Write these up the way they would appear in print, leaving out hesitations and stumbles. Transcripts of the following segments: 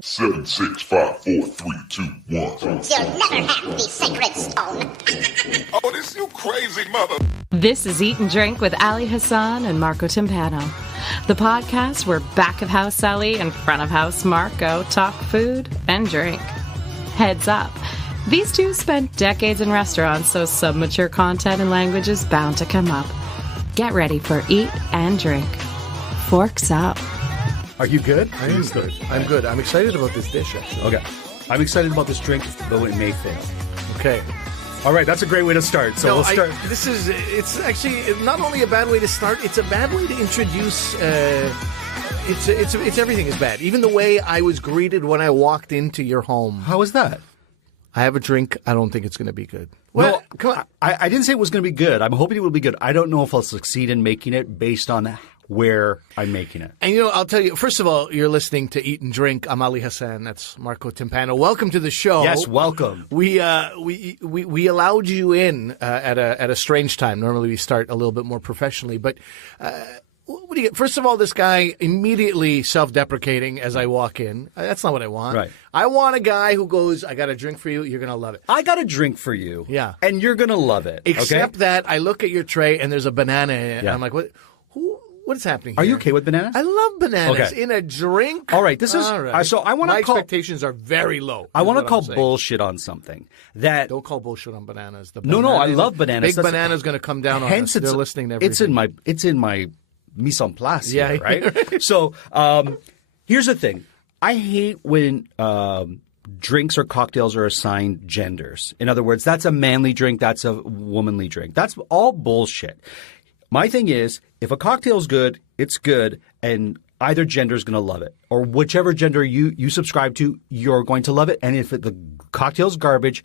Seven, 6, 5, 4, 3, 2, 1. You'll never have the sacred stone. Oh, this you crazy mother. This is Eat and Drink with Ali Hassan and Marco Timpano, the podcast where back of house Ali and front of house Marco talk food and drink. Heads up, these two spent decades in restaurants, so some mature content and language is bound to come up. Get ready for Eat and Drink. Forks up. Are you good? I am good. I'm good. I'm excited about this dish, actually. Okay. I'm excited about this drink, though it may fail. Okay. All right, that's a great way to start. So we'll start. It's actually not only a bad way to start, it's a bad way to introduce. It's everything is bad. Even the way I was greeted when I walked into your home. How is that? I have a drink. I don't think it's going to be good. Well, come on. I didn't say it was going to be good. I'm hoping it will be good. I don't know if I'll succeed in making it based on where I'm making it. And, I'll tell you, first of all, you're listening to Eat and Drink. I'm Ali Hassan. That's Marco Timpano. Welcome to the show. Yes, welcome. We allowed you in at a strange time. Normally we start a little bit more professionally, but what do you get? First of all, this guy immediately self-deprecating as I walk in. That's not what I want. Right. I want a guy who goes, I got a drink for you. You're going to love it. I got a drink for you. Yeah. And you're going to love it. Except that I look at your tray and there's a banana in it. Yeah. And I'm like, what is happening here? Are you okay with bananas? I love bananas in a drink. All right, this is so I want to call. My expectations are very low. I want to call bullshit on something that. Don't call bullshit on bananas. No, I love bananas. Big banana's going to come down on us. They're listening to everything. It's in my mise en place here, Yeah. right? So here's the thing. I hate when drinks or cocktails are assigned genders. In other words, that's a manly drink. That's a womanly drink. That's all bullshit. My thing is, if a cocktail's good, it's good, and either gender is going to love it. Or whichever gender you subscribe to, you're going to love it. And if the cocktail's garbage,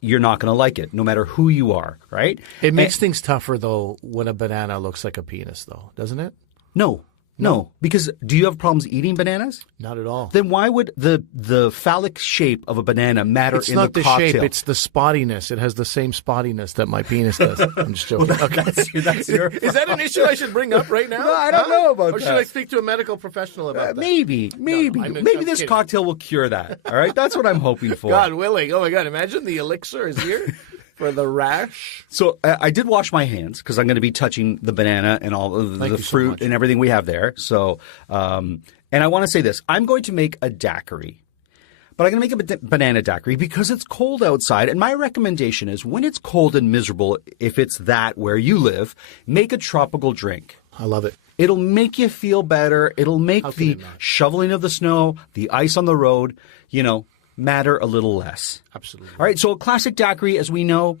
you're not going to like it, no matter who you are, right? It makes things tougher, though, when a banana looks like a penis, though, doesn't it? No, because do you have problems eating bananas? Not at all. Then why would the phallic shape of a banana matter it's in the cocktail? It's not the shape, it's the spottiness. It has the same spottiness that my penis does. I'm just joking. Well, that's your Is that an issue I should bring up right now? No, I don't know about or that. Or should I speak to a medical professional about that? Maybe. I'm This kidding. cocktail will cure that. All right? That's what I'm hoping for. God willing. Oh, my God. Imagine the elixir is here. For the rash? So I did wash my hands because I'm going to be touching the banana and all of the fruit and everything we have there. So, and I want to say this. I'm going to make a daiquiri. But I'm going to make a banana daiquiri because it's cold outside. And my recommendation is when it's cold and miserable, if it's that where you live, make a tropical drink. I love it. It'll make you feel better. It'll make the shoveling of the snow, the ice on the road, matter a little less. Absolutely. All right, so a classic daiquiri, as we know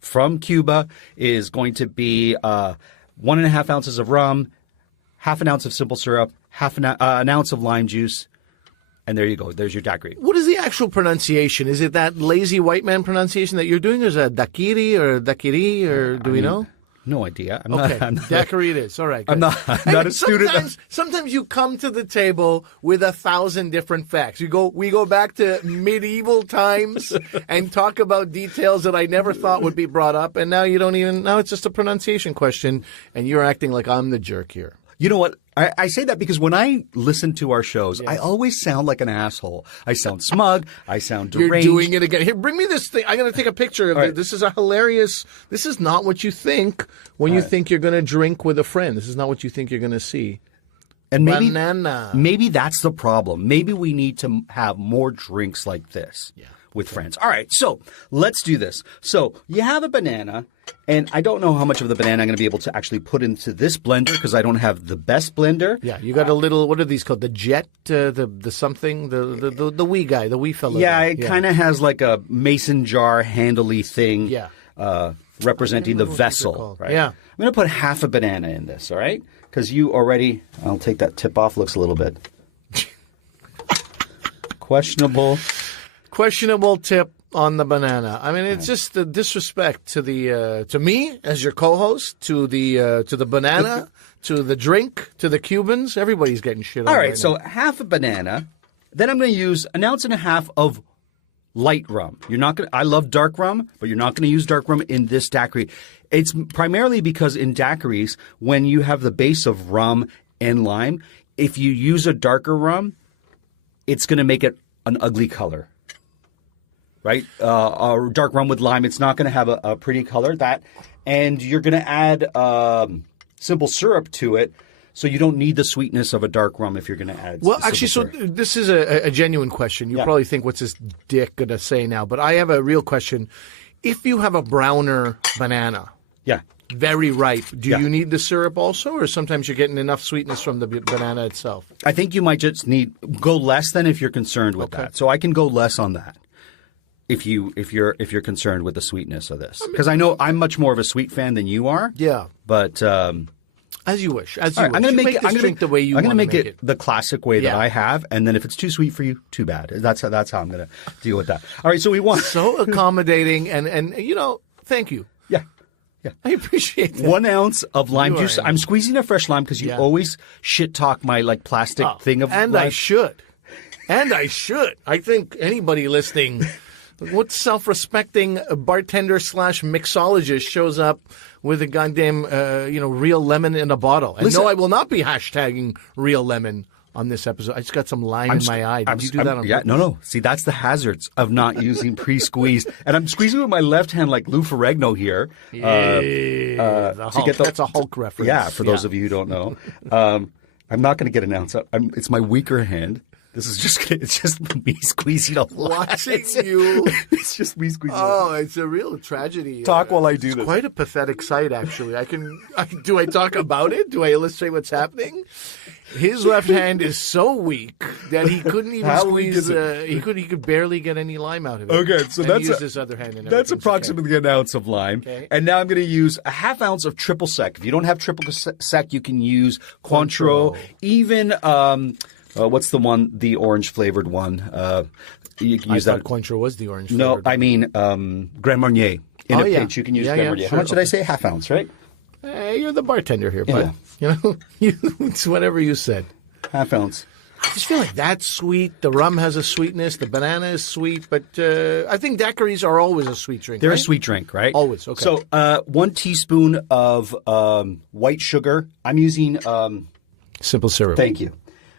from Cuba, is going to be 1.5 ounces of rum, half an ounce of simple syrup, an ounce of lime juice, and there you go. There's your daiquiri. What is the actual pronunciation? Is it that lazy white man pronunciation that you're doing? Is it daiquiri or daiquiri, or do we know? No idea. I'm okay, not, daiquiri it is. All right. Good. I'm not a student. Sometimes you come to the table with 1,000 different facts. We go back to medieval times and talk about details that I never thought would be brought up, and now now it's just a pronunciation question, and you're acting like I'm the jerk here. You know what? I say that because when I listen to our shows, I always sound like an asshole. I sound smug. I sound deranged. You're doing it again. Here, bring me this thing. I'm going to take a picture of it. Right. This is a hilarious. This is not what you think when you think you're going to drink with a friend. This is not what you think you're going to see. And banana. Maybe that's the problem. Maybe we need to have more drinks like this with friends. All right, so let's do this. So you have a banana, and I don't know how much of the banana I'm going to be able to actually put into this blender because I don't have the best blender. Yeah, you got a little. What are these called? The jet, the something, the wee guy, the wee fellow. Yeah, it kind of has like a mason jar handly thing. Yeah. Representing the vessel, right? Yeah. I'm going to put half a banana in this, all right? Because I'll take that tip off. Looks a little bit questionable. Questionable tip on the banana. I mean, it's just the disrespect to me as your co-host, to the banana, to the drink, to the Cubans. Everybody's getting shit on. All right, so half a banana. Then I'm going to use 1.5 ounces of light rum. I love dark rum, but you're not going to use dark rum in this daiquiri. It's primarily because in daiquiris, when you have the base of rum and lime, if you use a darker rum, it's going to make it an ugly color. Right? A dark rum with lime, it's not going to have a pretty color. And you're going to add simple syrup to it, so you don't need the sweetness of a dark rum if you're going to add. Well, actually, syrup. so this is a genuine question. You probably think, what's this dick going to say now? But I have a real question. If you have a browner banana, very ripe, do you need the syrup also, or sometimes you're getting enough sweetness from the banana itself? I think you might just go less than if you're concerned with that. So I can go less on that. If you're concerned with the sweetness of this, because I know I'm much more of a sweet fan than you are. Yeah, but as you wish. I'm going to make it. I'm going the way you. I'm going to make it the classic way that I have, and then if it's too sweet for you, too bad. That's how I'm going to deal with that. All right, so we want so accommodating, and thank you. Yeah. I appreciate that. 1 ounce of lime juice. I'm squeezing a fresh lime because you always shit talk my plastic thing of and lime. I should. I think anybody listening. What self-respecting bartender / mixologist shows up with a goddamn, real lemon in a bottle? And listen, no, I will not be hashtagging real lemon on this episode. I just got some lime in my eye. Did you do that on purpose? No. See, that's the hazards of not using pre-squeezed. And I'm squeezing with my left hand like Lou Ferrigno here. That's a Hulk reference. Yeah, for those of you who don't know. I'm not going to get an ounce. It's my weaker hand. This is it's just me squeezing a lot. Watching you. It's just me squeezing. Oh, it's a real tragedy. Talk while I do this. It's quite a pathetic sight, actually. Do I talk about it? Do I illustrate what's happening? His left hand is so weak that he couldn't even squeeze. He could barely get any lime out of it. Okay, so that's his other hand. And that's approximately an ounce of lime. Okay. And now I'm going to use a half ounce of triple sec. If you don't have triple sec, you can use Cointreau. Even what's the one? The orange flavored one. You can use that. Cointreau was the orange. No, I mean Grand Marnier. In a pinch, you can use Grand Marnier. Sure. How much did I say? Half ounce, right? You're the bartender here, but it's whatever you said. Half ounce. I just feel like that's sweet. The rum has a sweetness. The banana is sweet, but I think daiquiris are always a sweet drink. They're a sweet drink, right? Always. Okay. So 1 teaspoon of white sugar. I'm using simple syrup. Thank you.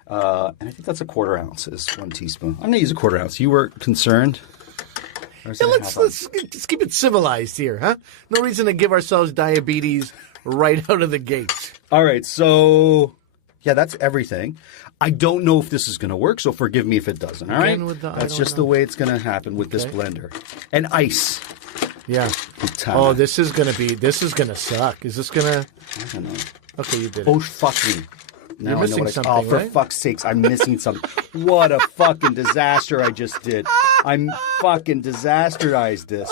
And I think that's a quarter ounce is 1 teaspoon. I'm going to use a quarter ounce. You were concerned? Let's keep it civilized here, huh? No reason to give ourselves diabetes right out of the gate. All right, so that's everything. I don't know if this is going to work, so forgive me if it doesn't. All right, that's just the way it's going to happen with this blender and ice. Yeah. Oh, this is going to suck. Is this going to? I don't know. Okay, you did it. Oh, fuck me. Now You're missing something, Oh, for right? fuck's sakes, I'm missing something. What a fucking disaster I just did. I'm fucking disasterized this.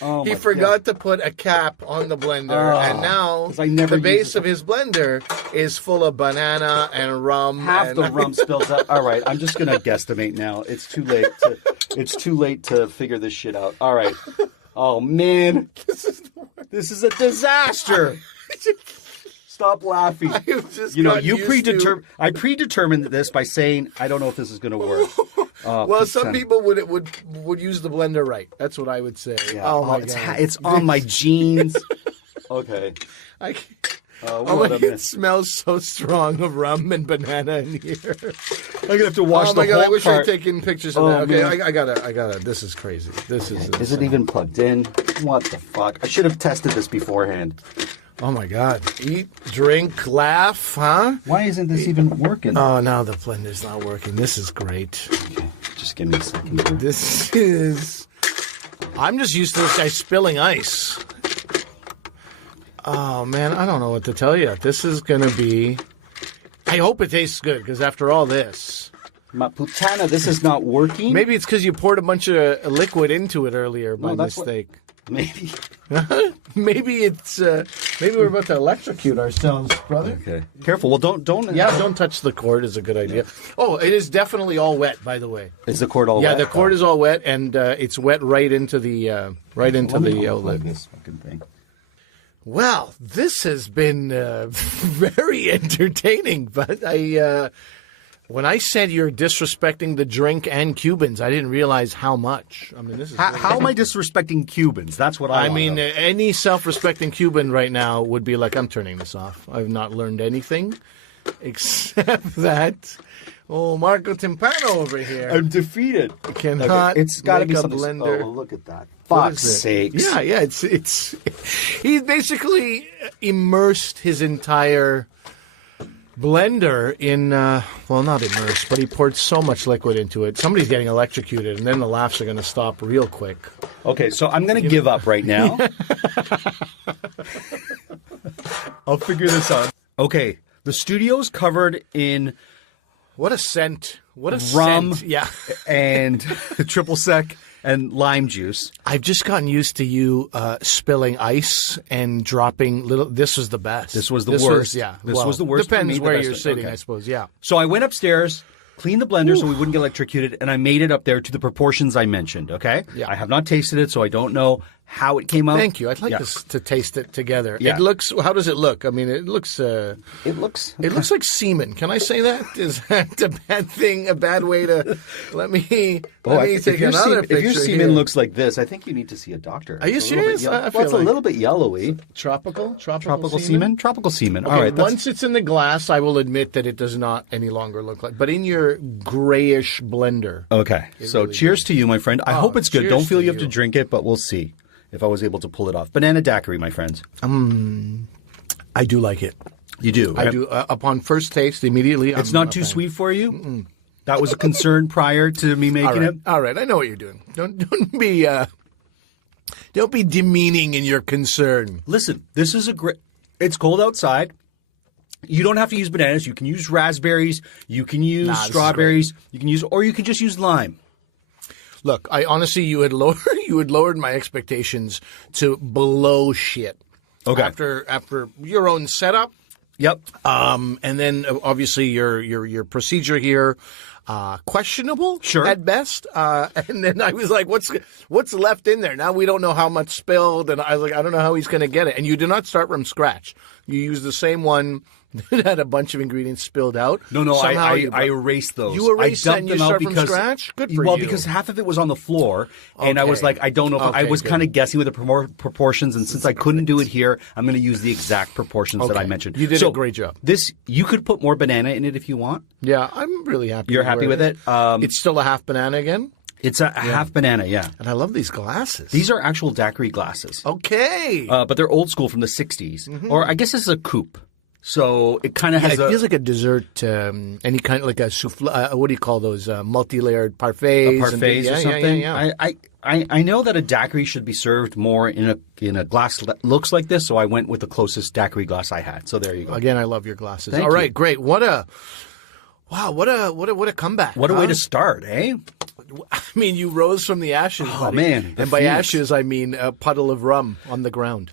Oh, he forgot to put a cap on the blender, and now the base of his blender is full of banana and rum. Half the rum spills out. All right, I'm just gonna guesstimate now. It's too late to figure this shit out. All right. Oh man, this is a disaster. Stop laughing. I predetermined this by saying I don't know if this is going to work. Well, some people would use the blender right. That's what I would say. Yeah. Oh my god, it's on my jeans. Okay. It smells so strong of rum and banana in here. I'm gonna have to wash the whole Oh my god, I wish part. I'd taken pictures of that. Okay, I gotta. This is crazy. This is. Is it even plugged in? What the fuck? I should have tested this beforehand. Oh my god! Eat, drink, laugh, huh? Why isn't this even working? Oh, now the blender's not working. This is great. Okay, just give me a second here. This is. I'm just used to this guy spilling ice. Oh man, I don't know what to tell you. This is gonna be. I hope it tastes good because after all this. Maputana, this is not working. Maybe it's because you poured a bunch of liquid into it earlier by mistake. Maybe. Maybe we're about to electrocute ourselves, brother. Okay. Careful. Well, don't. Don't touch the cord is a good idea. Oh, it is definitely all wet, by the way. Is the cord all wet? Yeah, the cord is all wet, and it's wet right into the outlet. This fucking thing. Well, this has been very entertaining, but when I said you're disrespecting the drink and Cubans, I didn't realize how much. I mean, this is how am I disrespecting Cubans? That's what I mean. Any self-respecting Cuban right now would be like, I'm turning this off. I've not learned anything. except that Marco Timpano over here I'm defeated. cannot It's got to make be a something. blender. Oh, look at that. What Fuck's is it? sakes. Yeah, it's he basically immersed his entire blender in not immersed, but he poured so much liquid into it. Somebody's getting electrocuted, and then the laughs are going to stop real quick. Okay, so I'm going to give up right now. I'll figure this out. Okay, the studio's covered in What a scent! What a rum, scent! Yeah. and triple sec and lime juice. I've just gotten used to you spilling ice and dropping little. This was the best. This was the worst. This was the worst for Depends me, the where best you're one. sitting, Okay. I suppose. Yeah. So I went upstairs, cleaned the blender so we wouldn't get electrocuted, and I made it up there to the proportions I mentioned, okay? Yeah. I have not tasted it, so I don't know how it came out. Thank you. I'd like Yeah. this to taste it together. Yeah. It looks. How does it look? I mean, it looks. It looks... It looks like semen. Can I say that? Is that a bad thing? A bad way to? Let me take another picture. If your semen here. looks like this, I think you need to see a doctor. Are you It's a little bit serious? yellow. I feel Well, it's a like- little bit yellowy. tropical Semen? Tropical semen. Okay, All right. once it's in the glass, I will admit that it does not any longer look like. But in your grayish blender, Okay. So really cheers to you, my friend. I hope it's good. cheers Don't feel to you have to you. drink it, but we'll see if I was able to pull it off. Banana daiquiri, my friends. I do like it. You do. I do. Upon first taste, immediately, It's not too sweet for you? That was a concern prior to me making it? All right, I know what you're doing. Don't be demeaning in your concern. Listen, this is a great... It's cold outside. You don't have to use bananas. You can use raspberries. You can use this is strawberries. You can use... Or you can just use lime. Look, I honestly, you had lowered my expectations to below shit. Okay. After your own setup, Yep. and then obviously your procedure here, questionable, Sure. at best. And then I was like, what's left in there? Now we don't know how much spilled, and I was like, I don't know how he's going to get it. And you do not start from scratch. You use the same one that had a bunch of ingredients spilled out. No, Somehow I erased those. You erased I that and you dumped them start out from because scratch? Good for well, you. because half of it was on the floor, and I was Okay. like, I don't know. If I Okay, was good. kind of guessing with the proportions, and since I couldn't do it here, I'm going to use the exact proportions that I Okay. mentioned. You did So a great job. This you could put more banana in it if you want. Yeah, I'm really happy. You're happy with it? It's still a half banana again, It's a half banana, yeah. and I love these glasses. These are actual daiquiri glasses, okay. but they're old school from the '60s, or I guess this is a coupe. So it kind of Yeah, has it feels like a dessert, any kind of like a souffle. What do you call those? Multi-layered parfaits. parfaits or something. Yeah. I know that a daiquiri should be served more in a glass that looks like this, so I went with the closest daiquiri glass I had. So there you go. Again, I love your glasses. Thank All right, you. great. What a comeback. What a huh? way to start, eh? I mean, you rose from the ashes. Oh, buddy. man, the And by phoenix. ashes, I mean a puddle of rum on the ground.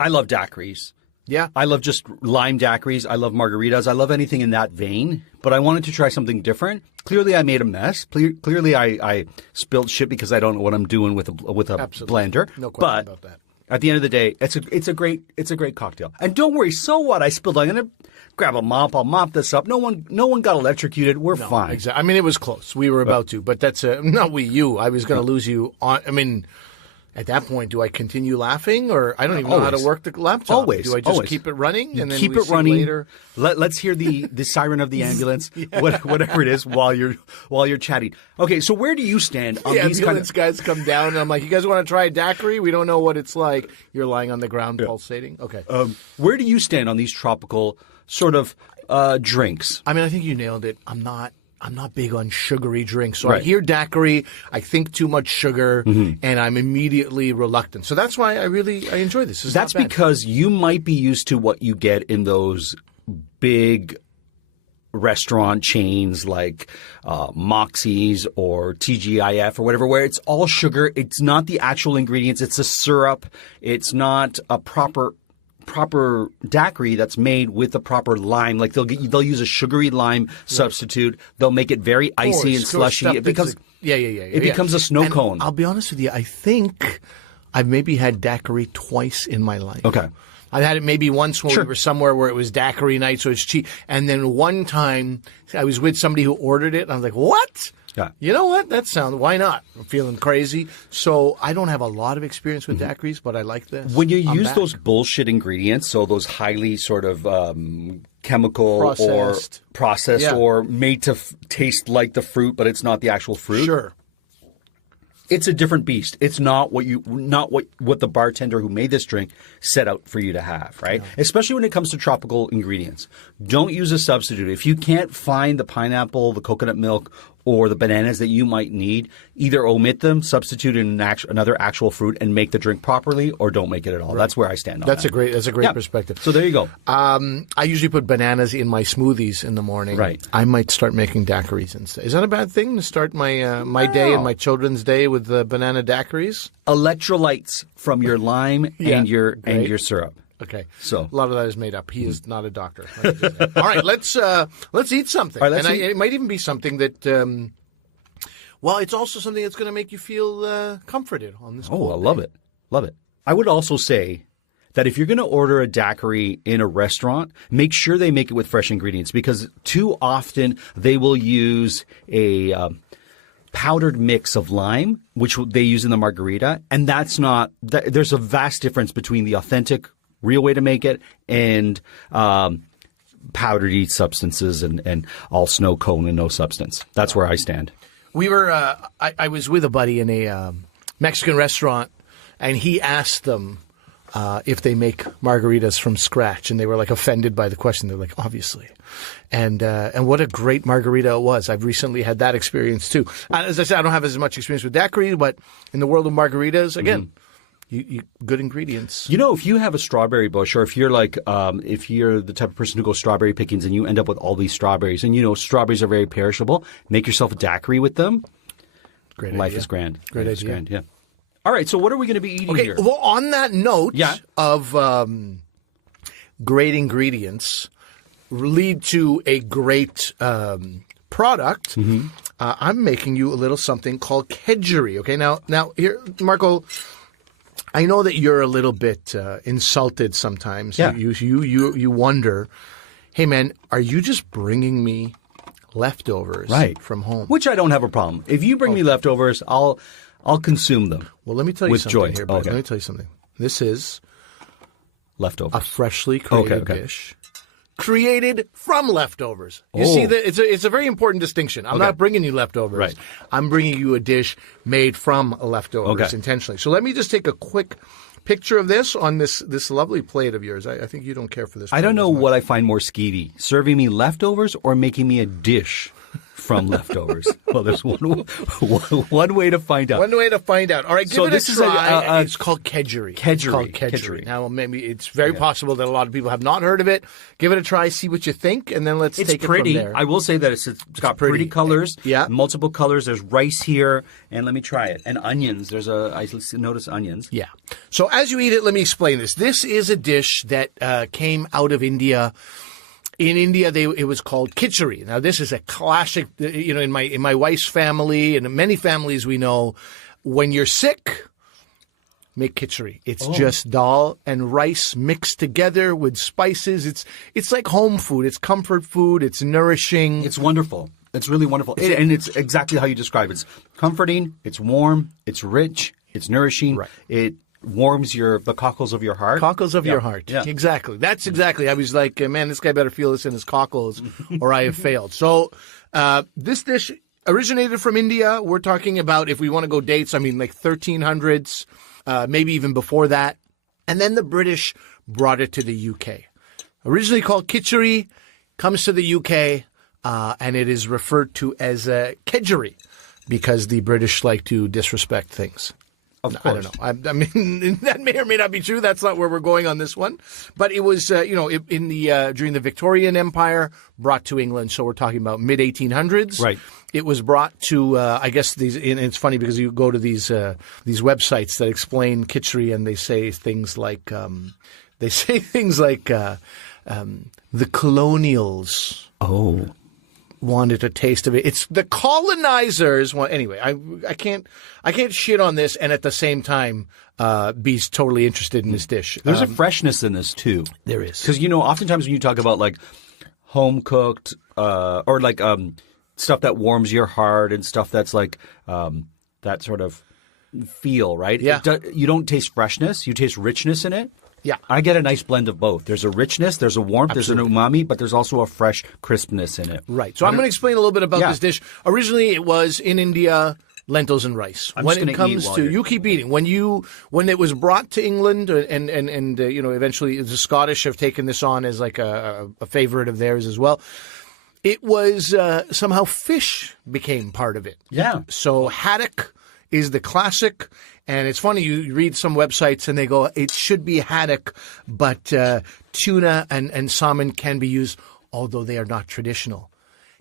I love daiquiris. Yeah. I love just lime daiquiris. I love margaritas. I love anything in that vein. But I wanted to try something different. Clearly, I made a mess. Clearly, I spilled shit because I don't know what I'm doing with a Absolutely. blender. No question but about that. At the end of the day, it's a great cocktail. And don't worry. So what? I spilled. I'm gonna grab a mop. I'll mop this up. No one got electrocuted. We're fine. Exactly. I mean, it was close. We were about to, but that's not you. I was going to lose you on. I mean, at that point, do I continue laughing, or I don't even know how to Always. work the laptop? Always. Do I just Always. keep it running and then keep we it see running later? Let's hear the siren of the ambulance, whatever it is, while you're chatting. Okay, so where do you stand on The these kind ambulance of? guys come down, and I'm like, "You guys want to try a daiquiri? We don't know what it's like." You're lying on the ground, pulsating. Okay. Where do you stand on these tropical sort of drinks? I mean, I think you nailed it. I'm not big on sugary drinks. So I Right. hear daiquiri, I think too much sugar, and I'm immediately reluctant. So that's why I enjoy this. It's That's not bad. because you might be used to what you get in those big restaurant chains like Moxie's or TGIF or whatever, where it's all sugar. It's not the actual ingredients. It's a syrup. It's not a proper daiquiri that's made with the proper lime. Like they'll use a sugary lime substitute. They'll make it very icy and it's sort of slushy. stuff It that's becomes it becomes a snow cone. I'll be honest with you. I think I've maybe had daiquiri twice in my life. Okay. I've had it maybe once when Sure. we were somewhere where it was daiquiri night, so it's cheap. And then one time I was with somebody who ordered it, and I was like, "What? Yeah. You know what? Why not? I'm feeling crazy. So I don't have a lot of experience with daiquiris, but I like this. When you I'm use back. those bullshit ingredients, so those highly sort of chemical Processed. or processed Yeah. or made to taste like the fruit, but it's not the actual fruit. Sure. It's a different beast. It's not what the bartender who made this drink set out for you to have, right? Yeah. Especially when it comes to tropical ingredients. Don't use a substitute. If you can't find the pineapple, the coconut milk, or the bananas that you might need, either omit them, substitute in another actual fruit, and make the drink properly, or don't make it at all. Right. That's where I stand on that. That's a great perspective. So there you go. I usually put bananas in my smoothies in the morning. Right. I might start making daiquiris instead. Is that a bad thing to start my my day and my children's day with banana daiquiris? Electrolytes from your lime and your syrup. Okay. So a lot of that is made up. He is not a doctor. All right, let's eat something. All right, it might even be something that it's also something that's going to make you feel comforted on this. Oh, I love it. Love it. I would also say that if you're going to order a daiquiri in a restaurant, make sure they make it with fresh ingredients, because too often they will use a powdered mix of lime, which they use in the margarita, and that's not – there's a vast difference between the authentic real way to make it and powdery substances and all snow cone and no substance. That's where I stand. We were I was with a buddy in a Mexican restaurant, and he asked them if they make margaritas from scratch, and they were like offended by the question. They're like, obviously. And what a great margarita it was. I've recently had that experience too. As I said, I don't have as much experience with daiquiri, but in the world of margaritas, again, you good ingredients. You know, if you have a strawberry bush, or if you're like, if you're the type of person who goes strawberry pickings and you end up with all these strawberries, and you know strawberries are very perishable, make yourself a daiquiri with them. Great Life idea. is grand. Great Life is idea. grand, yeah. All right, so what are we going to be eating here? Well, on that note of great ingredients lead to a great product, I'm making you a little something called Kedgeree. Okay, now here, Marco, I know that you're a little bit insulted sometimes. Yeah. You wonder, hey man, are you just bringing me leftovers from home? Which I don't have a problem. If you bring me leftovers, I'll consume them. Well, let me tell you with something joy. here, buddy. Okay. Let me tell you something. This is leftovers. a freshly created dish created from leftovers. You Oh. see, it's a very important distinction. I'm not bringing you leftovers. Right. I'm bringing you a dish made from leftovers Okay. intentionally. So let me just take a quick picture of this on this lovely plate of yours. I think you don't care for this. I don't plate know as much. what I find more skeevy, serving me leftovers or making me a dish from leftovers. Well, there's one way to find out. One way to find out. All right, give So it this a is try. It's called Kedgeree. Kedgeree. It's called Kedgeree. Kedgeree. Now, maybe it's very possible that a lot of people have not heard of it. Give it a try, see what you think, and then let's It's take pretty. it from there. I will say that it's got pretty colors. Yeah. Multiple colors. There's rice here, and let me try it. And onions. I notice onions. Yeah. So as you eat it, let me explain this. This is a dish that came out of India. In India, it was called khichdi. Now, this is a classic. In my wife's family and in many families we know, when you're sick, make khichdi. It's just dal and rice mixed together with spices. It's like home food. It's comfort food. It's nourishing. It's wonderful. It's really wonderful. And it's exactly how you describe it. It's comforting. It's warm. It's rich. It's nourishing. Right. It warms the cockles of your heart. Cockles of your heart. Yeah. Exactly. That's exactly. I was like, man, this guy better feel this in his cockles or I have failed. So this dish originated from India. We're talking about, if we want to go dates, I mean like 1300s, maybe even before that. And then the British brought it to the UK. Originally called khichdi, comes to the UK, and it is referred to as Kedgeree because the British like to disrespect things. Of course. I don't know. I mean, that may or may not be true. That's not where we're going on this one. But it was, in the during the Victorian Empire, brought to England. So we're talking about mid 1800s. Right. It was brought to, I guess these. And it's funny because you go to these websites that explain khichdi, and they say things like, the colonials. Oh. Wanted a taste of it. It's the colonizers. Well, anyway, I can't shit on this and at the same time be totally interested in this dish. There's a freshness in this too. There is. Because oftentimes when you talk about like home cooked or like stuff that warms your heart and stuff that's like that sort of feel, right? Yeah. You don't taste freshness. You taste richness in it. Yeah. I get a nice blend of both. There's a richness, there's a warmth, there's an umami, but there's also a fresh crispness in it. Right. So I'm going to explain a little bit about this dish. Originally, it was in India, lentils and rice. When it comes to, you keep eating. When it was brought to England, and eventually the Scottish have taken this on as like a favorite of theirs as well. It was somehow fish became part of it. Yeah. So haddock is the classic. And it's funny, you read some websites and they go, it should be haddock, but tuna and salmon can be used, although they are not traditional.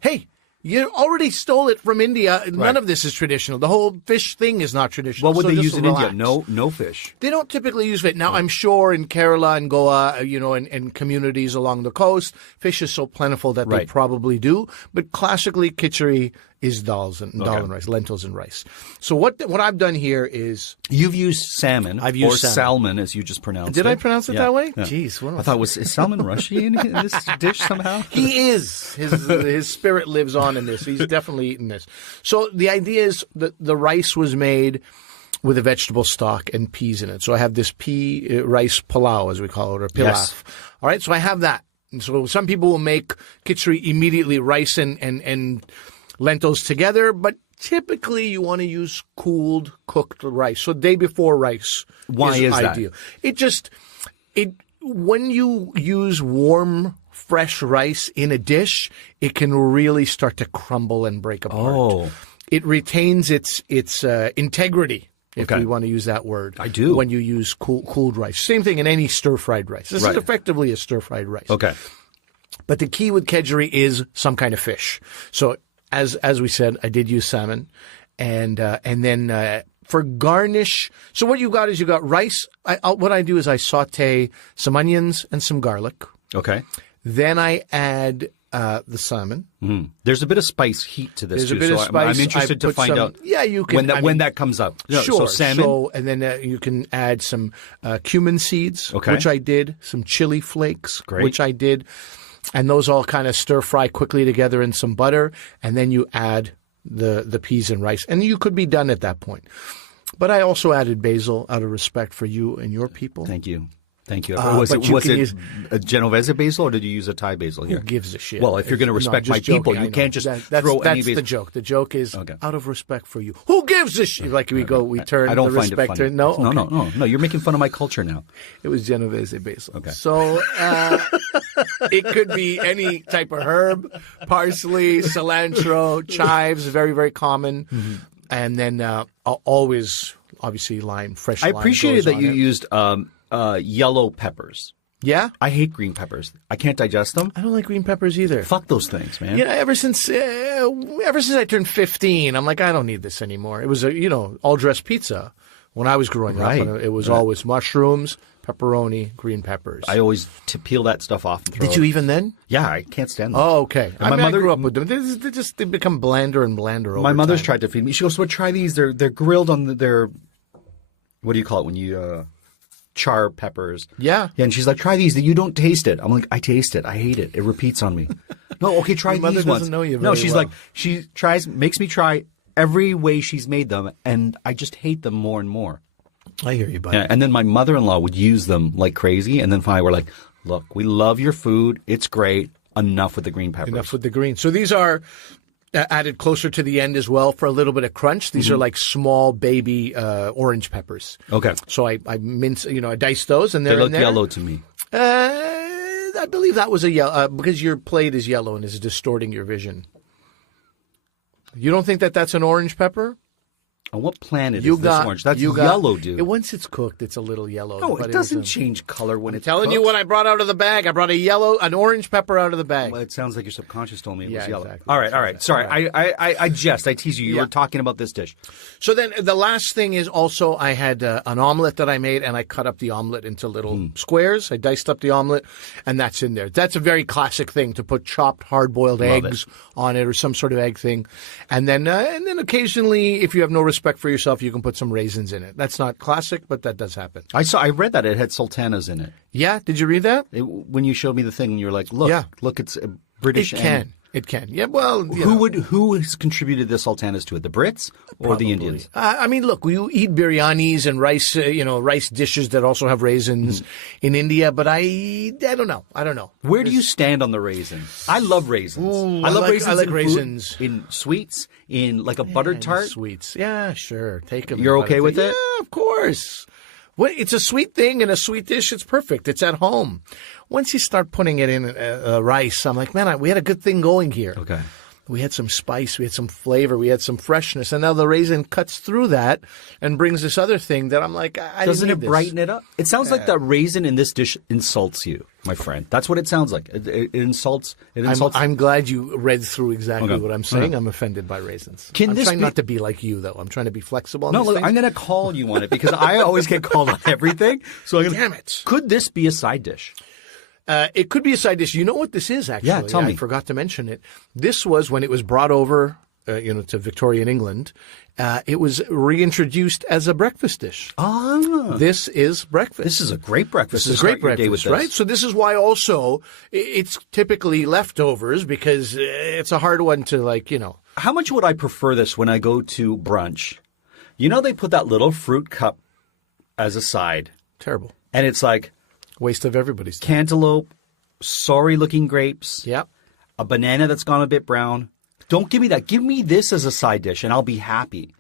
Hey, you already stole it from India. None of this is traditional. The whole fish thing is not traditional. What would they just use in relax. India? No fish. They don't typically use it. Now, I'm sure in Kerala and Goa, and communities along the coast, fish is so plentiful that they probably do. But classically, khichdi is dal and rice, lentils and rice. So what I've done here is... You've used salmon. I've used salmon, as you just pronounced it. Did I pronounce it that way? Yeah. Jeez. What I thought, is salmon Russian in this dish somehow? He is. His spirit lives on in this. He's definitely eaten this. So the idea is that the rice was made with a vegetable stock and peas in it. So I have this pea rice pilau, as we call it, or pilaf. Yes. All right, so I have that. And so some people will make khichdi immediately, rice and lentils together, but typically you want to use cooked rice. So day before rice is ideal. That? When you use warm, fresh rice in a dish, it can really start to crumble and break apart. Oh. It retains its integrity, if we want to use that word. I do. When you use cooled rice. Same thing in any stir-fried rice. This is effectively a stir-fried rice. Okay. But the key with kedgeree is some kind of fish. So as we said, I did use salmon, and then for garnish. So what you got is you got rice. What I do is I saute some onions and some garlic. Okay. Then I add the salmon. Mm. There's a bit of spice heat to this. There's a bit of spice. I'm interested to find out. Yeah, you can when that comes up. Sure. So salmon. And then you can add some cumin seeds, Okay. which I did. Some chili flakes, Great. which I did. And those all kind of stir fry quickly together in some butter, and then you add the peas and rice, and you could be done at that point. But I also added basil out of respect for you and your people. Thank you. Was it a Genovese basil, or did you use a Thai basil here? Who gives a shit? Well, if you're going to respect my people, you can't just throw any basil. That's the joke. The joke is out of respect for you. Who gives a shit? Like we turn I don't the find respect it funny. to no. No. You're making fun of my culture now. It was Genovese basil. Okay. So it could be any type of herb, parsley, cilantro, chives, very, very common. Mm-hmm. And then always, obviously, lime, fresh lime. I appreciated that you it. used yellow peppers. Yeah? I hate green peppers. I can't digest them. I don't like green peppers either. Fuck those things, man. Yeah, ever since I turned 15, I'm like, I don't need this anymore. It was all dressed pizza when I was growing up. And it was always mushrooms, pepperoni, green peppers. I always peel that stuff off and throw Did you even then? Yeah, I can't stand them. Oh, okay. My mother grew up with them. They become blander and blander over My mother's time. tried to feed me. She goes, well, try these. They're grilled on their, what do you call it when you char peppers? Yeah. And she's like, try these. You don't taste it. I'm like, I taste it. I hate it. It repeats on me. No, okay, try Your mother these doesn't ones. know you No, very she's well. like, she makes me try every way she's made them, and I just hate them more and more. I hear you, buddy. Yeah, and then my mother-in-law would use them like crazy, and then finally we're like, look, we love your food. It's great. Enough with the green peppers. Enough with the green. So these are added closer to the end as well for a little bit of crunch. These are like small baby orange peppers. Okay. So I mince, I dice those, and They they're look in there. yellow to me. I believe that was a yellow because your plate is yellow and is distorting your vision. You don't think that that's an orange pepper? On what planet is this orange? That's yellow, dude. Once it's cooked, it's a little yellow. No, but it doesn't is change color when it's telling cooked. you what I brought out of the bag. I brought an orange pepper out of the bag. Well, it sounds like your subconscious told me it was yellow. Exactly. All right. Sorry, I jest. I tease you. You were talking about this dish. So then the last thing is also I had an omelet that I made, and I cut up the omelet into little squares. I diced up the omelet, and that's in there. That's a very classic thing to put chopped hard-boiled eggs on it or some sort of egg thing. And then occasionally, if you have no respect for yourself, you can put some raisins in it. That's not classic, but that does happen. I read that it had sultanas in it. Yeah, did you read that? When you showed me the thing, you were like, look, it's a British. It can. It can. Yeah, well, Who has contributed the sultanas to it? The Brits or the Indians? I mean, look, we eat biryanis and rice, rice dishes that also have raisins in India, but I don't know. I don't know. Where do you stand on the raisins? I love raisins. Ooh, I love raisins. I like in raisins food, in sweets, in like a buttered tart. Sweets. Yeah, sure. Take them. You're okay with it? Yeah, of course. Well, it's a sweet thing, and a sweet dish. It's perfect. It's at home. Once you start putting it in rice, I'm like, man, we had a good thing going here. Okay. We had some spice, we had some flavor, we had some freshness, and now the raisin cuts through that and brings this other thing that I'm like, I doesn't didn't need it brighten it up? It sounds like the raisin in this dish insults you, my friend. That's what it sounds like. It insults. It insults. I'm glad you read through exactly what I'm saying. Okay. I'm offended by raisins. Can I'm this trying be- not to be like you, though. I'm trying to be flexible. On No, these look, things. I'm going to call you on it because I always get called on everything. So I'm gonna, Damn it. Could this be a side dish? It could be a side dish. You know what this is, actually? Yeah, tell me. I forgot to mention it. This was when it was brought over, to Victorian England. It was reintroduced as a breakfast dish. Ah, This is breakfast. this is a great breakfast. This is to great start your day breakfast, with right? this. So this is why also it's typically leftovers because it's a hard one to How much would I prefer this when I go to brunch? You know, they put that little fruit cup as a side, terrible. and it's like Waste of everybody's time. cantaloupe, sorry-looking grapes, Yep. a banana that's gone a bit brown. Don't give me that. Give me this as a side dish, and I'll be happy.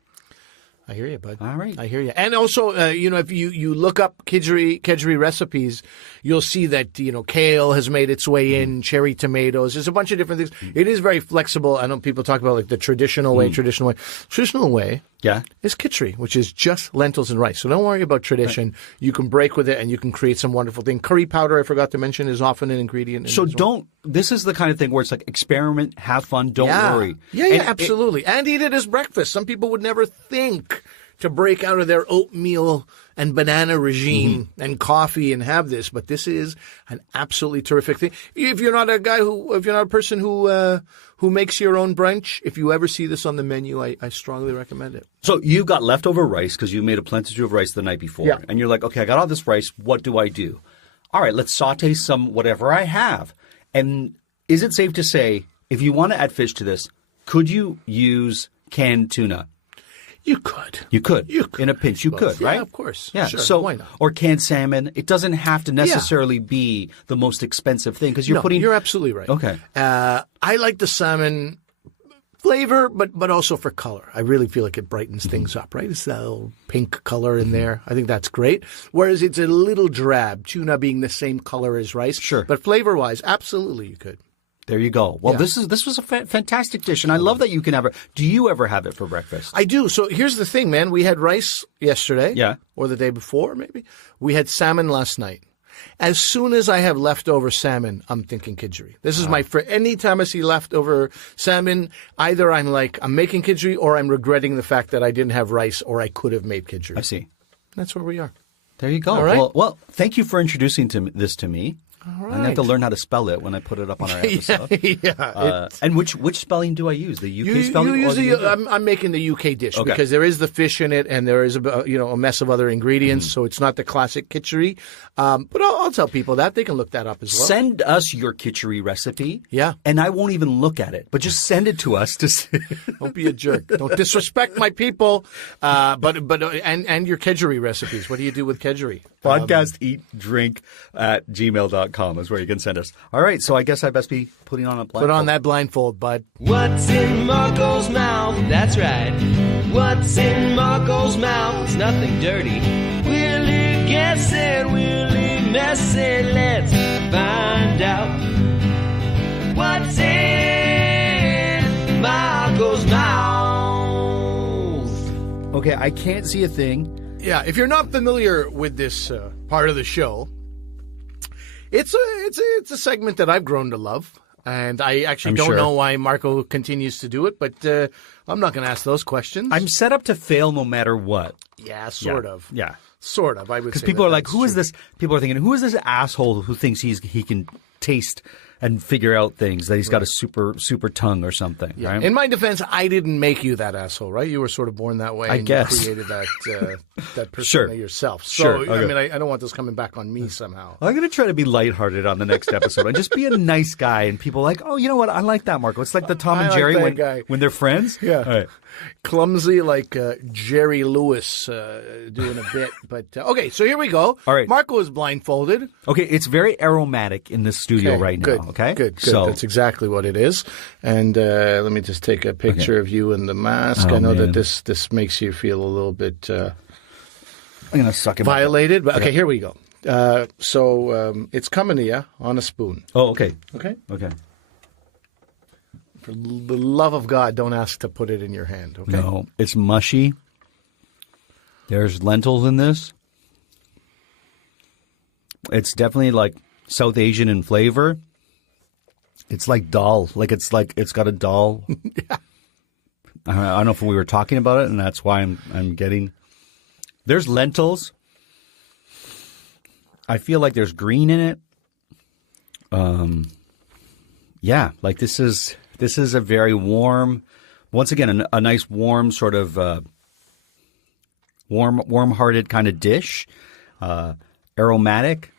I hear you, bud. All right. I hear you. And also, if you look up Kedgeree recipes, you'll see that, kale has made its way in, cherry tomatoes. There's a bunch of different things. It is very flexible. I know people talk about like the traditional way. Traditional way Yeah. is Kedgeree, which is just lentils and rice. So don't worry about tradition. Right. You can break with it and you can create some wonderful thing. Curry powder, I forgot to mention, is often an ingredient. So this is the kind of thing where it's like experiment, have fun, don't worry. Yeah, absolutely. And eat it as breakfast. Some people would never think to break out of their oatmeal and banana regime and coffee and have this, but this is an absolutely terrific thing. If you're not a person who makes your own brunch, if you ever see this on the menu, I strongly recommend it. So you've got leftover rice because you made a plenitude of rice the night before. Yeah. And you're like, okay, I got all this rice. What do I do? All right, let's saute some whatever I have. And is it safe to say, if you want to add fish to this, could you use canned tuna? You could. You could. In a pinch, you could, right? Yeah, of course. Yeah. Sure. So, why not? or canned salmon. It doesn't have to necessarily be the most expensive thing because you're absolutely right. Okay. I like the salmon flavor, but also for color. I really feel like it brightens things up, right? It's that little pink color in there. I think that's great. Whereas it's a little drab, tuna being the same color as rice. Sure. But flavor-wise, absolutely you could. There you go. Well, Yeah. this was a fantastic dish, and I love that you can have it. Do you ever have it for breakfast? I do. So here's the thing, man. We had rice yesterday. Yeah. Or the day before, maybe. We had salmon last night. As soon as I have leftover salmon, I'm thinking Kedgeree. This is anytime I see leftover salmon, either I'm making Kedgeree or I'm regretting the fact that I didn't have rice or I could have made Kedgeree. I see. That's where we are. There you go. All right. Well, thank you for introducing this to me. All right. I'm going to have to learn how to spell it when I put it up on our episode. And which spelling do I use? The UK spelling? You or use the UK? I'm making the UK dish Okay. because there is the fish in it and there is a mess of other ingredients, so it's not the classic Kedgeree. But I'll tell people that. They can look that up as well. Send us your Kedgeree recipe. Yeah. And I won't even look at it, but just send it to us. Don't be a jerk. Don't disrespect my people. But your Kedgeree recipes. What do you do with Kedgeree? Podcast, eat, drink at gmail.com is where you can send us. All right. So I guess I best be putting on a blindfold. Put on that blindfold, bud. What's in Marco's mouth? That's right. What's in Marco's mouth? It's nothing dirty. Will he guess it? Will he mess it? Let's find out. What's in Marco's mouth? Okay. I can't see a thing. Yeah, if you're not familiar with this part of the show, it's a segment that I've grown to love, and I actually don't know why Marco continues to do it, but I'm not going to ask those questions. I'm set up to fail no matter what. Yeah, sort of. Yeah. Sort of, I would say. Because people are like, who is this? People are thinking, who is this asshole who thinks he can taste and figure out things, that he's got a super tongue or something, right? In my defense, I didn't make you that asshole, right? You were sort of born that way. I and guess. You created that persona Sure. yourself. So, Sure, I okay. mean, I don't want this coming back on me somehow. I'm going to try to be lighthearted on the next episode and just be a nice guy. And people are like, oh, you know what? I like that, Marco. It's like the Tom I and like Jerry that guy. when they're friends. Yeah. All right. Clumsy like Jerry Lewis doing a bit. But okay, so here we go. All right. Marco is blindfolded. Okay, it's very aromatic in this studio right now. Good, Okay, good. So That's exactly what it is. And let me just take a picture of you in the mask. Oh, I know man. that this makes you feel a little bit I'm going to suck him up. violated. But okay, here we go. So it's coming to you on a spoon. Oh, okay. Okay. Okay. For the love of God, don't ask to put it in your hand. Okay. No, it's mushy. There's lentils in this. It's definitely like South Asian in flavor. It's like dal. It's got a dal. Yeah. I don't know if we were talking about it, and that's why I'm getting. There's lentils. I feel like there's green in it. Yeah, like this is a very warm, once again, a nice warm sort of warm-hearted kind of dish. Aromatic.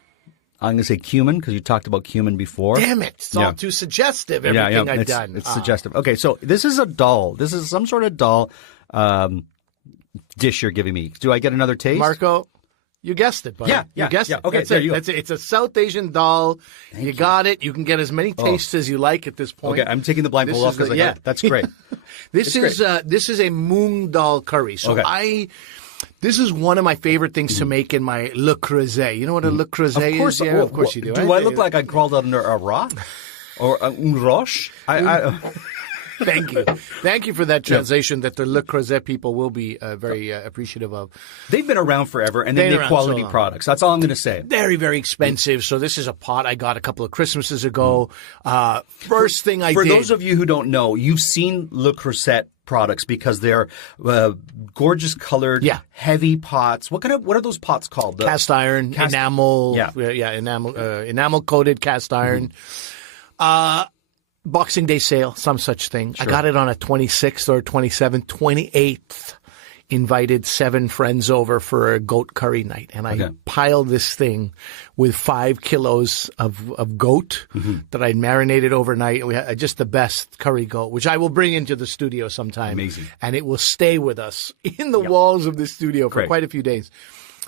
I'm going to say cumin because you talked about cumin before. Damn it! It's all too suggestive. Everything I've done. It's suggestive. Okay, so this is a dal. This is some sort of dal dish you're giving me. Do I get another taste? Marco, you guessed it, buddy. Yeah, you guessed it. Okay, That's there it. you go. That's it. It's a South Asian dal. You got it. You can get as many tastes as you like at this point. Okay, I'm taking the blindfold off because I got it. That's great. This is a moong dal curry. So Okay. this is one of my favorite things to make in my le creuset. You know what a le creuset Of course, is? Yeah, of course you do. Do I look like I crawled under a rock or un roche? Thank you. Thank you for that translation that the Le Creuset people will be very appreciative of. They've been around forever, and they Been make around quality so long. products. That's all I'm going to say. Very, very expensive. So this is a pot I got a couple of Christmases ago. First thing I For did. those of you who don't know, you've seen Le Creuset products because they're gorgeous colored, heavy pots. What are those pots called? Cast iron, enamel. Yeah. Enamel coated cast iron. Boxing Day sale, some such thing. I got it on a 26th or 27th, 28th. Invited 7 friends over for a goat curry night, and I piled this thing with 5 kilos of goat that I'd marinated overnight. We had just the best curry goat, which I will bring into the studio sometime. Amazing. And it will stay with us in the walls of the studio for quite a few days.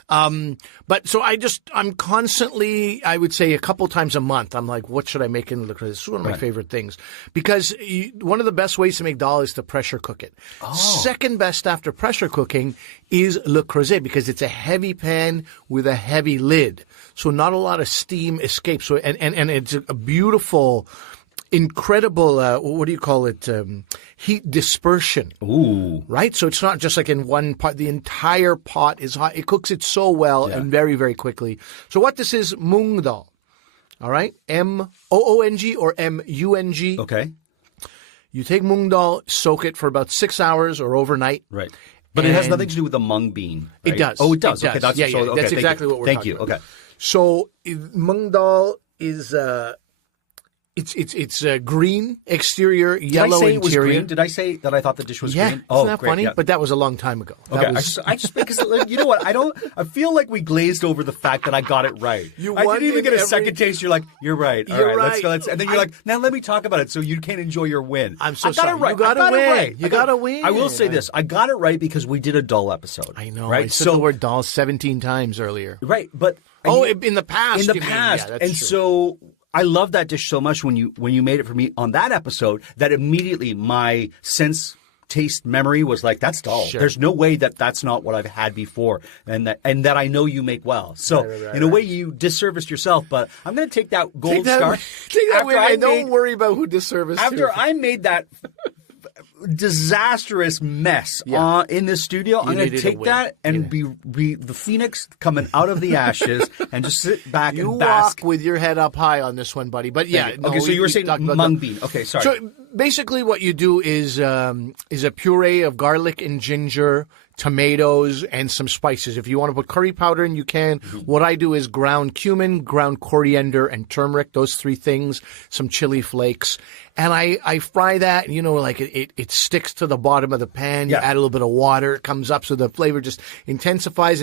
But so I'm constantly, I would say a couple times a month, I'm like, what should I make in Le Creuset? This is one of my favorite things because one of the best ways to make dal is to pressure cook it. Second best after pressure cooking is Le Creuset because it's a heavy pan with a heavy lid. So not a lot of steam escapes. So, and it's a beautiful, incredible, what do you call it? Heat dispersion. Ooh. Right? So it's not just like in one pot. The entire pot is hot. It cooks it so well and very, very quickly. So what this is, moong dal. All right? M-O-O-N-G or M-U-N-G. Okay. You take moong dal, soak it for about 6 hours or overnight. Right. But it has And- nothing to do with the mung bean. Right? It does. Oh, it does. It Okay, does. that's Yeah, that's thank exactly you. what we're Thank talking you. about. Okay. So moong dal is it's a green exterior, yellow Did I say it was interior. green? Did I say that I thought the dish was Yeah, green? isn't that great, funny? yeah. But that was a long time ago. Okay, That was, I just because you know what I feel like we glazed over the fact that I got it right. I won didn't even in get a every- second taste. You're like, you're right. All You're right, right. let's and then you're like, now let me talk about it so you can enjoy your win. I'm so I got sorry. It right. You gotta I got win. It right. You I got- gotta win. I will say this: I got it right because we did a dull episode. I know. Right? I said the word dal 17 times earlier. Right, but In the past. in the you mean. past, Yeah, that's and true. so I love that dish so much when you made it for me on that episode that immediately my taste memory was like, that's dal. Sure. There's no way that that's not what I've had before, and that I know you make well. So in a way, you disserviced yourself. But I'm going to take that gold star. Take that after win, I and don't made- worry about who disserviced After who. I made that disastrous mess in the studio, I'm going needed to a take win. that and be the phoenix coming out of the ashes and just sit back You and bask. walk with your head up high on this one, buddy. But yeah. Okay, so you were saying talked about mung the- bean. Okay, sorry. So Basically, what you do is a puree of garlic and ginger, tomatoes, and some spices. If you want to put curry powder in, you can. What I do is ground cumin, ground coriander, and turmeric, those three things, some chili flakes. And I fry that, and, like it sticks to the bottom of the pan. You add a little bit of water. It comes up so the flavor just intensifies.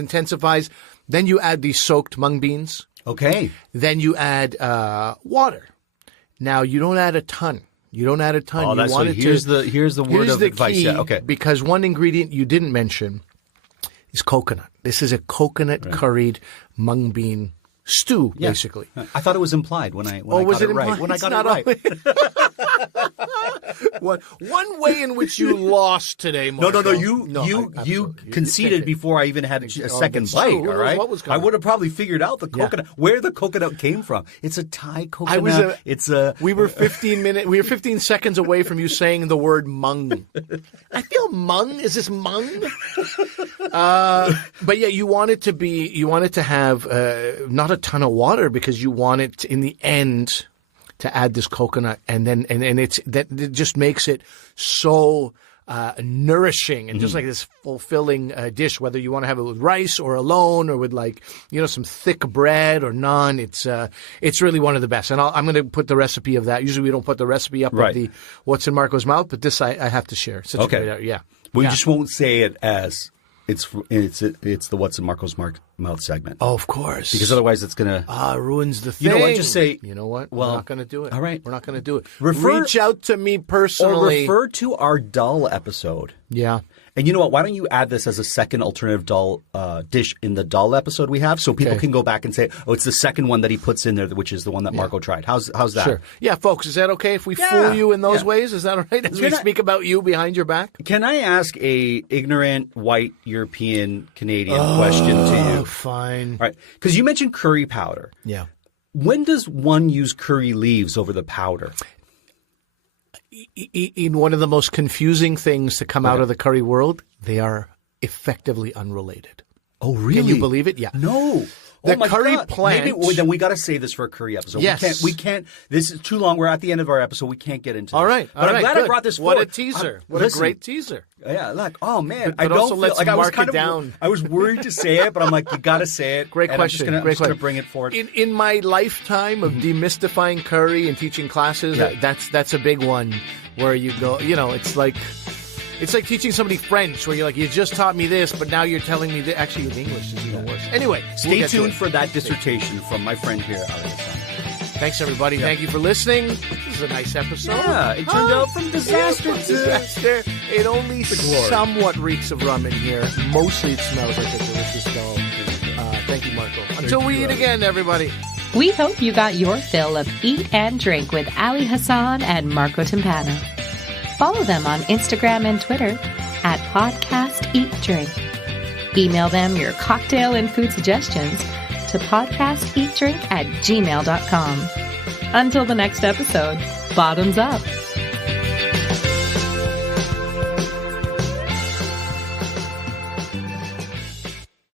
Then you add these soaked mung beans. Okay. Then you add water. Now, you don't add a ton. Oh, that's so here's the word of advice. Key, Yeah, okay. Because one ingredient you didn't mention is coconut. This is a coconut curried mung bean stew, basically. I thought it was implied when I got it right. When I got it right. One way in which you lost today, Marco. No. You conceded before I even had a second bite. True. All right. What was I would have probably figured out the coconut, where the coconut came from. It's a Thai coconut. We were 15 seconds away from you saying the word mung. I feel mung. Is this mung? But yeah, you want it to have not a ton of water, because you want it in the end to add this coconut, and it just makes it so nourishing and just like this fulfilling dish, whether you want to have it with rice or alone or with some thick bread or naan. It's really one of the best. And I'm going to put the recipe of that. Usually we don't put the recipe up of the What's in Marco's Mouth, but this I have to share. Such a great, yeah. We just won't say it as it's the What's in Marco's Mouth segment. Oh, of course. Because otherwise it's going to... ruins the thing. You know what? Just say... You know what? Well, we're not going to do it. All right. We're not going to do it. Reach out to me personally. Or refer to our dal episode. Yeah. And you know what? Why don't you add this as a second alternative dal dish in the dal episode we have, so people can go back and say, oh, it's the second one that he puts in there, which is the one that Marco tried. How's that? Sure. Yeah, folks, is that okay if we fool you in those ways? Is that all right? As we speak about you behind your back? Can I ask a ignorant white European Canadian question to you? Oh, fine. All right. Because you mentioned curry powder. Yeah. When does one use curry leaves over the powder? In one of the most confusing things to come out of the curry world, they are effectively unrelated. Oh, really? Can you believe it? Yeah. No. The curry plant. Maybe then we got to save this for a curry episode. Yes. We can't. This is too long. We're at the end of our episode. We can't get into this. All right. But I'm glad good. I brought this What forward. a teaser. A great teaser. Yeah, like, oh man, But I don't also feel let's like I was mark kind it of down. I was worried to say it, but I'm like, you got to say it. Great question. I'm just going to bring it forward. In my lifetime of demystifying curry and teaching classes, that's a big one where you go, it's like teaching somebody French, where you're like, you just taught me this, but now you're telling me that actually the English is even worse. Anyway, stay tuned for that dissertation from my friend here, Ali Hassan. Thanks, everybody. Thank you for listening. This is a nice episode. Yeah, it turned out from disaster to disaster. It only somewhat reeks of rum in here. Mostly it smells like a delicious dog. Thank you, Marco. Until we eat again, everybody. We hope you got your fill of Eat and Drink with Ali Hassan and Marco Timpano. Follow them on Instagram and Twitter at Podcast Eat Drink. Email them your cocktail and food suggestions to podcasteatdrink@gmail.com. Until the next episode, bottoms up.